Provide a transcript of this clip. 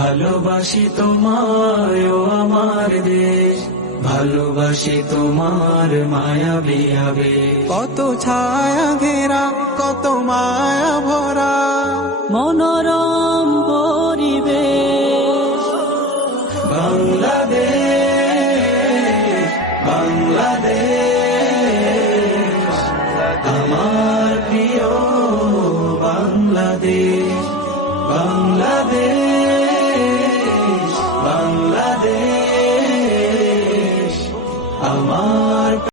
ভালোবাসি তোমায় ও আমার দেশ, ভালোবাসি তোমার মায়াবী আবেশ। কত ছায়া ঘেরা, কত মায়া ভরা মনোরম পরিবেশ। বাংলাদেশ, বাংলাদেশ, আমার প্রিয় বাংলাদেশ, বাংলাদেশ।